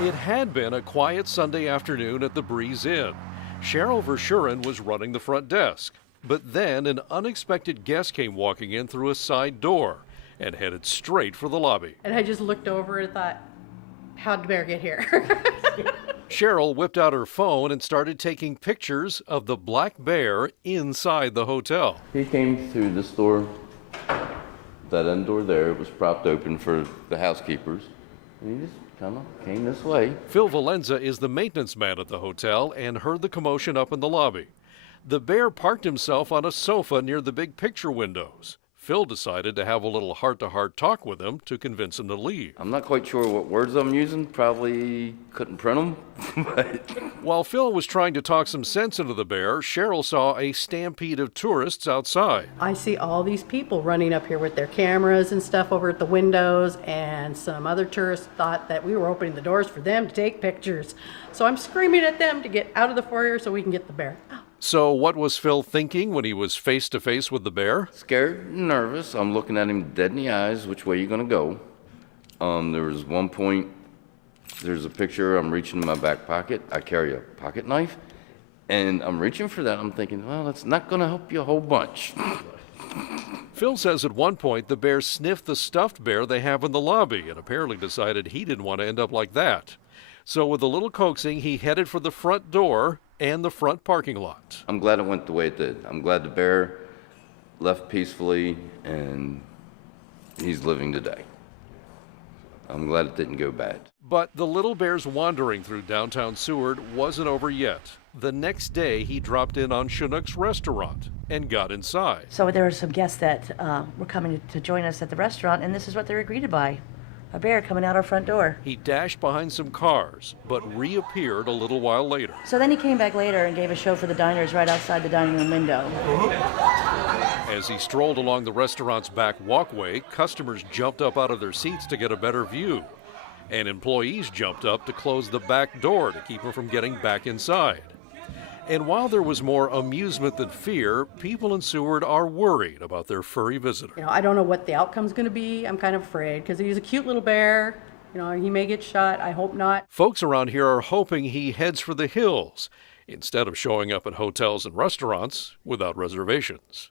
It had been a quiet Sunday afternoon at the Breeze Inn. Cheryl Verschuren was running the front desk. But then an unexpected guest came walking in through a side door and headed straight for the lobby. And I just looked over and thought, how'd the bear get here? Cheryl whipped out her phone and started taking pictures of the black bear inside the hotel. He came through this door, that end door there. It was propped open for the housekeepers. And he just kind of came this way. Phil Valenza is the maintenance man at the hotel and heard the commotion up in the lobby. The bear parked himself on a sofa near the big picture windows. Phil decided to have a little heart-to-heart talk with him to convince him to leave. I'm not quite sure what words I'm using. Probably couldn't print them. But while Phil was trying to talk some sense into the bear, Cheryl saw a stampede of tourists outside. I see all these people running up here with their cameras and stuff over at the windows, and some other tourists thought that we were opening the doors for them to take pictures. So I'm screaming at them to get out of the foyer so we can get the bear out. So what was Phil thinking when he was face-to-face with the bear? scared and nervous. I'm looking at him dead in the eyes. Which way you gonna go? There was one point, there's a picture, I'm reaching in my back pocket. I carry a pocket knife, and I'm reaching for that. I'm thinking, well, that's not gonna help you a whole bunch. Phil says at one point the bear sniffed the stuffed bear they have in the lobby and apparently decided he didn't want to end up like that. So with a little coaxing, he headed for the front door and the front parking lot. I'm glad it went the way it did. I'm glad the bear left peacefully and he's living today. I'm glad it didn't go bad. But the little bear's wandering through downtown Seward wasn't over yet. The next day, he dropped in on Chinook's restaurant and got inside. So there were some guests that were coming to join us at the restaurant, and this is what they were greeted by. A bear coming out our front door. He dashed behind some cars, but reappeared a little while later. So then he came back later and gave a show for the diners right outside the dining room window. As he strolled along the restaurant's back walkway, customers jumped up out of their seats to get a better view. And employees jumped up to close the back door to keep him from getting back inside. And while there was more amusement than fear, people in Seward are worried about their furry visitor. I don't know what the outcome's going to be. I'm kind of afraid because he's a cute little bear. He may get shot. I hope not. Folks around here are hoping he heads for the hills instead of showing up at hotels and restaurants without reservations.